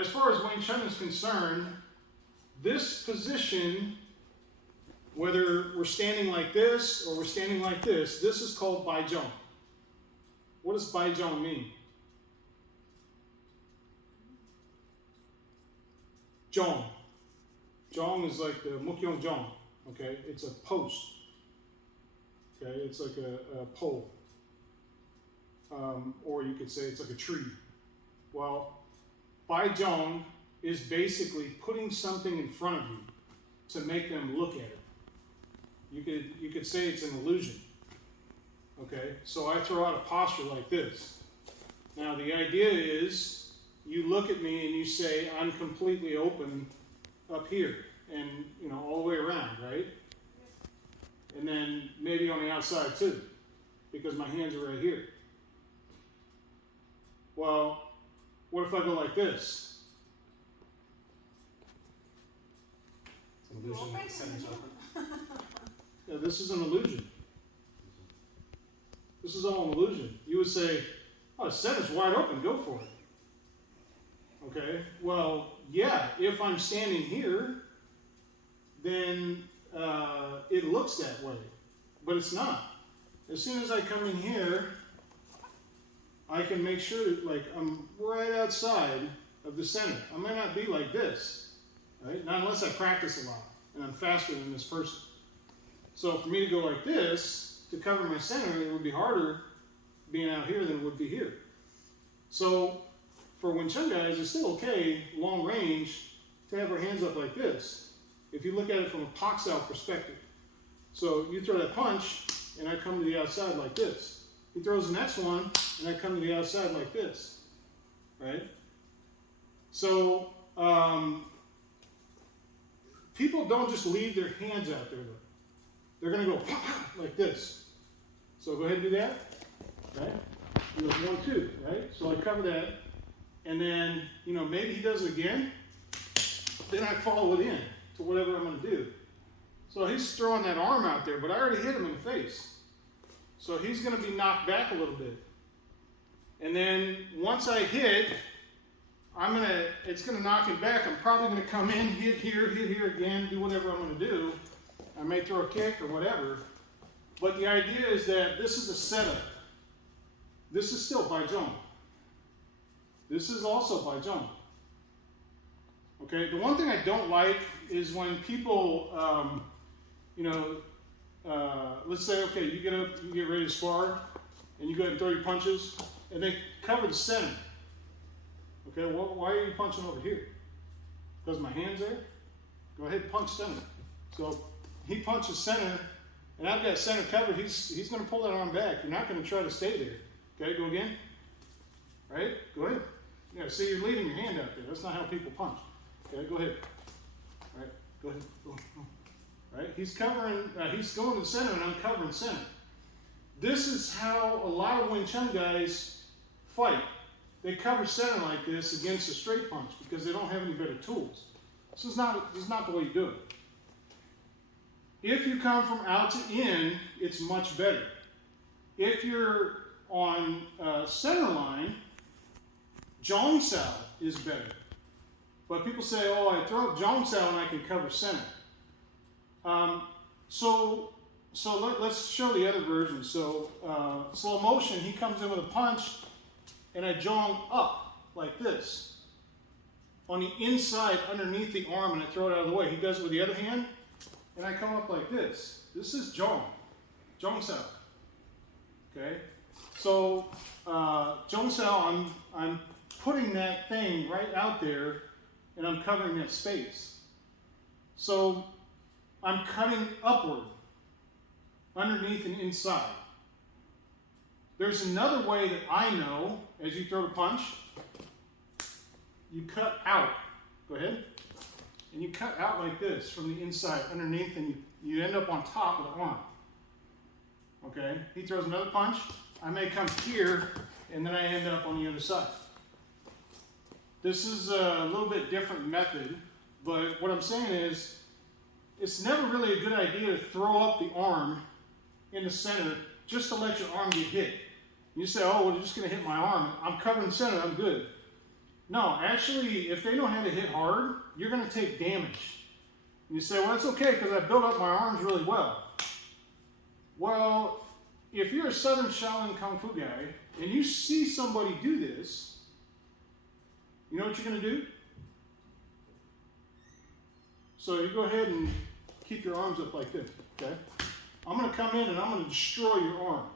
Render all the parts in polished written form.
as far as Wing Chun is concerned, this position, whether we're standing like this or we're standing like this is called Bai Jong. What does Bai Jong mean? Jong. Jong is like the Mukyong Jong. Okay, it's a post. Okay, it's like a pole. Or you could say it's like a tree. Well, Bai Jong is basically putting something in front of you to make them look at it. You could say it's an illusion. Okay, so I throw out a posture like this. Now the idea is you look at me and you say I'm completely open up here and all the way around, right? And then maybe on the outside too, because my hands are right here. Well, what if I go like this? Illusion that the center's open. Yeah, this is an illusion. This is all an illusion. You would say, oh, the center's wide open, go for it. Okay, well, yeah, if I'm standing here, then it looks that way, but it's not. As soon as I come in here, I can make sure like I'm right outside of the center. I might not be like this, right? Not unless I practice a lot and I'm faster than this person. So for me to go like this, to cover my center, it would be harder being out here than it would be here. So for Wing Chun guys, it's still okay, long range, to have our hands up like this. If you look at it from a Pak Sao perspective. So you throw that punch, and I come to the outside like this. He throws the next one, and I come to the outside like this, right? So people don't just leave their hands out there, though. They're going to go like this. So go ahead and do that, right? You go 1, 2, right? So I cover that, and then, maybe he does it again. Then I follow it in to whatever I'm going to do. So he's throwing that arm out there, but I already hit him in the face. So he's going to be knocked back a little bit. And then once I hit, it's going to knock it back. I'm probably going to come in, hit here again, do whatever I'm going to do. I may throw a kick or whatever. But the idea is that this is a setup. This is still Bai Jong. This is also Bai Jong. Okay, the one thing I don't like is when people, let's say, okay, you get up, you get ready to spar, and you go ahead and throw your punches, and they cover the center. Okay, well, why are you punching over here? Because my hand's there? Go ahead and punch center. So he punches center, and I've got center covered. He's going to pull that arm back. You're not going to try to stay there. Okay, go again. Right? Go ahead. Yeah, see, you're leaving your hand out there. That's not how people punch. Okay, go ahead. All right, go ahead. Go. Right? He's covering, he's going to the center, and I'm covering center. This is how a lot of Wing Chun guys fight. They cover center like this against a straight punch because they don't have any better tools. This is not the way you do it. If you come from out to in, it's much better. If you're on center line, Jong Sao is better. But people say, oh, I throw Jong Sao and I can cover center. So let's show the other version. So slow motion, he comes in with a punch, and I Jong up like this. On the inside, underneath the arm, and I throw it out of the way. He does it with the other hand, and I come up like this. This is Jong Sao. Okay? So Jong Sao, I'm putting that thing right out there, and I'm covering that space. So I'm cutting upward, underneath and inside. There's another way that I know, as you throw the punch, you cut out. Go ahead. And you cut out like this from the inside, underneath, and you end up on top of the arm. Okay? He throws another punch. I may come here, and then I end up on the other side. This is a little bit different method, but what I'm saying is, it's never really a good idea to throw up the arm in the center just to let your arm get hit. You say, oh, well, you're just going to hit my arm. I'm covering the center, I'm good. No, actually, if they know how to hit hard, you're going to take damage. And you say, well, it's okay because I built up my arms really well. Well, if you're a Southern Shaolin Kung Fu guy and you see somebody do this, you know what you're going to do? So you go ahead and keep your arms up like this, okay? I'm going to come in and I'm going to destroy your arm.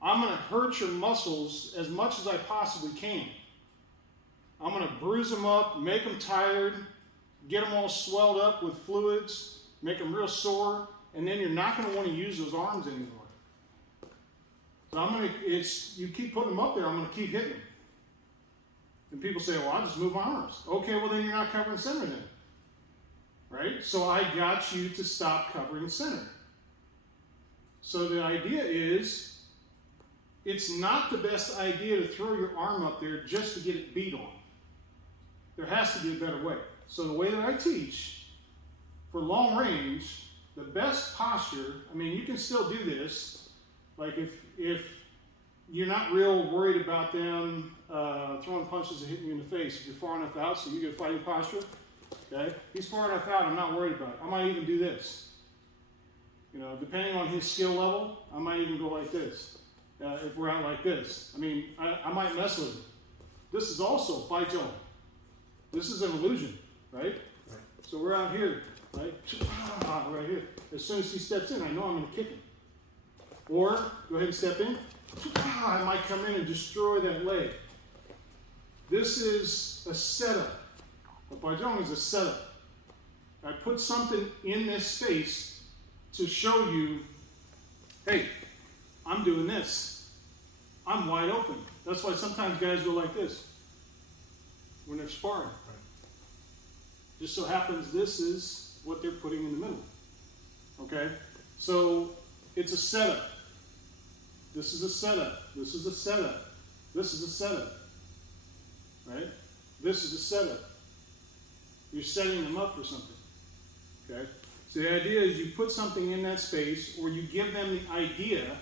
I'm going to hurt your muscles as much as I possibly can. I'm going to bruise them up, make them tired, get them all swelled up with fluids, make them real sore, and then you're not going to want to use those arms anymore. So you keep putting them up there, I'm going to keep hitting them. And people say, well, I'll just move my arms. Okay, well then you're not covering center then. Right? So I got you to stop covering center. So the idea is, it's not the best idea to throw your arm up there just to get it beat on. There has to be a better way. So the way that I teach, for long range, the best posture, I mean, you can still do this. Like if you're not real worried about them throwing punches and hitting you in the face, if you're far enough out so you get a fighting posture, okay? He's far enough out, I'm not worried about it. I might even do this. You know, depending on his skill level, I might even go like this. If we're out like this. I mean, I might mess with it. This is also by Jong. This is an illusion, right? So we're out here, right? Right here. As soon as he steps in, I know I'm going to kick him. Or, go ahead and step in. I might come in and destroy that leg. This is a setup. What Bai Jong is a setup. I put something in this space to show you, hey, I'm doing this. I'm wide open. That's why sometimes guys go like this when they're sparring. Right. Just so happens this is what they're putting in the middle. Okay? So it's a setup. This is a setup. This is a setup. This is a setup. Right? This is a setup. You're setting them up for something. Okay? So the idea is you put something in that space, or you give them the idea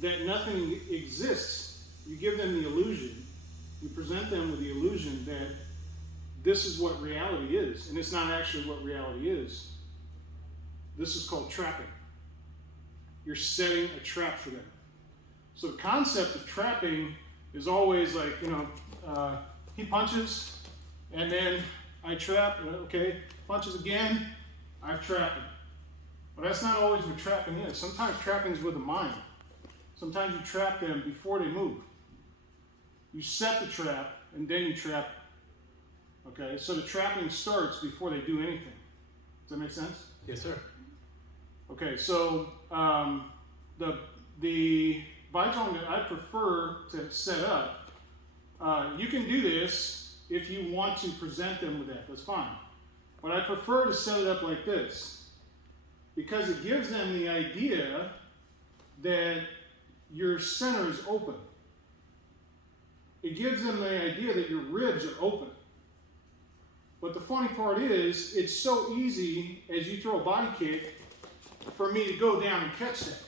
that nothing exists. You give them the illusion. You present them with the illusion that this is what reality is, and it's not actually what reality is. This is called trapping. You're setting a trap for them. So the concept of trapping is always like, he punches, and then I trap, okay, punches again, I've trapped him. But that's not always what trapping is. Sometimes trapping is with the mind. Sometimes you trap them before they move. You set the trap, and then you trap them. Okay, so the trapping starts before they do anything. Does that make sense? Yes, sir. Okay, so the Bai Jong that I prefer to set up, you can do this if you want to present them with that. That's fine. But I prefer to set it up like this because it gives them the idea that your center is open. It gives them the idea that your ribs are open. But the funny part is, it's so easy as you throw a body kick for me to go down and catch that.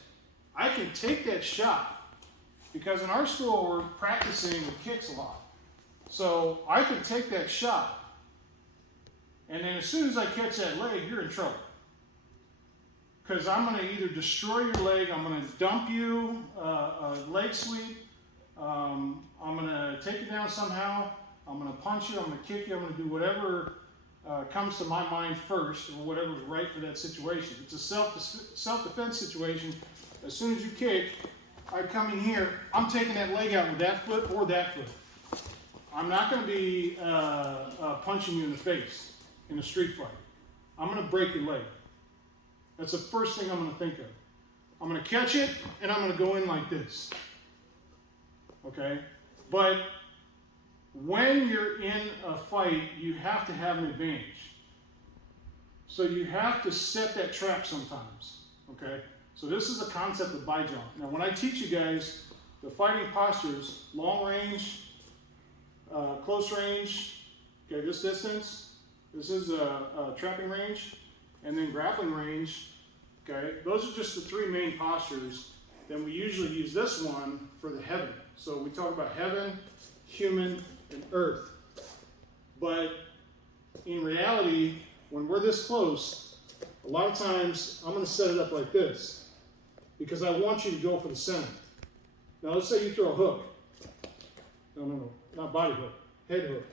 I can take that shot because in our school we're practicing with kicks a lot. So I can take that shot, and then as soon as I catch that leg, you're in trouble. Because I'm going to either destroy your leg, I'm going to dump you, a leg sweep, I'm going to take you down somehow, I'm going to punch you, I'm going to kick you, I'm going to do whatever comes to my mind first, or whatever's right for that situation. It's a self-defense situation. As soon as you kick, I come in here, I'm taking that leg out with that foot or that foot. I'm not going to be punching you in the face in a street fight. I'm going to break your leg. That's the first thing I'm going to think of. I'm going to catch it, and I'm going to go in like this. Okay? But when you're in a fight, you have to have an advantage. So you have to set that trap sometimes. Okay? So this is a concept of Bai Jong. Now, when I teach you guys the fighting postures, long range, close range, okay, this distance, this is a trapping range, and then grappling range, okay, those are just the three main postures. Then we usually use this one for the heaven. So we talk about heaven, human, and earth. But in reality, when we're this close, a lot of times I'm going to set it up like this because I want you to go for the center. Now let's say you throw a hook. No, not body hook, head hook.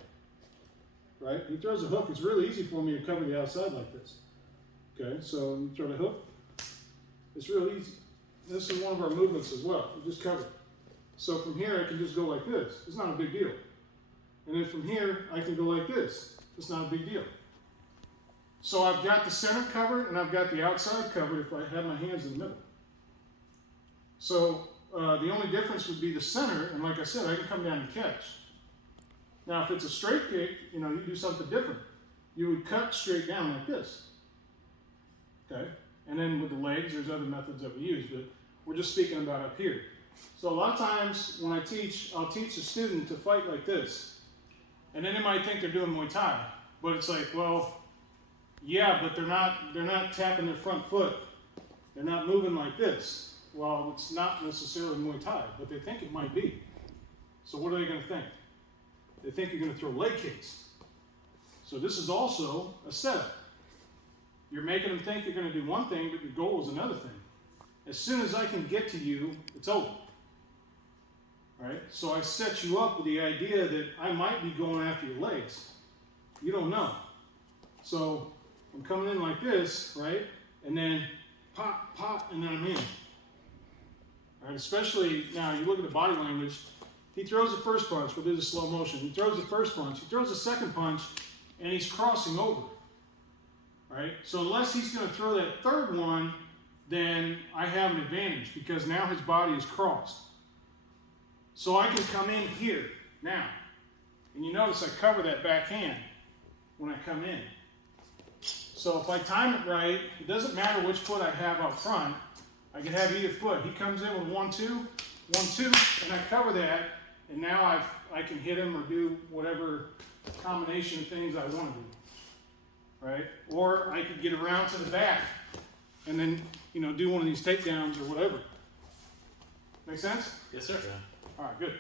Right? He throws a hook. It's really easy for me to cover the outside like this. Okay, so you throw the hook. It's real easy. This is one of our movements as well. You just cover it. So from here, I can just go like this. It's not a big deal. And then from here, I can go like this. It's not a big deal. So I've got the center covered and I've got the outside covered if I have my hands in the middle. So the only difference would be the center, and like I said, I can come down and catch. Now if it's a straight kick, you do something different. You would cut straight down like this. Okay? And then with the legs, there's other methods that we use, but we're just speaking about up here. So a lot of times when I teach, I'll teach a student to fight like this. And then they might think they're doing Muay Thai. But it's like, well, yeah, but they're not tapping their front foot. They're not moving like this. Well, it's not necessarily Muay Thai, but they think it might be. So what are they going to think? They think you're going to throw leg kicks. So this is also a setup. You're making them think you're going to do one thing, but your goal is another thing. As soon as I can get to you, it's over. Right? So I set you up with the idea that I might be going after your legs. You don't know. So I'm coming in like this, right? And then pop, pop, and then I'm in. Right? Especially now, you look at the body language. He throws the first punch, we'll do the slow motion. He throws the first punch, he throws the second punch, and he's crossing over. Right? So unless he's going to throw that third one, then I have an advantage because now his body is crossed. So I can come in here now. And you notice I cover that back hand when I come in. So if I time it right, it doesn't matter which foot I have up front. I can have either foot. He comes in with 1-2, 1-2, and I cover that. And now I can hit him or do whatever combination of things I want to do. Right? Or I could get around to the back and then, do one of these takedowns or whatever. Make sense? Yes, sir. All right, good.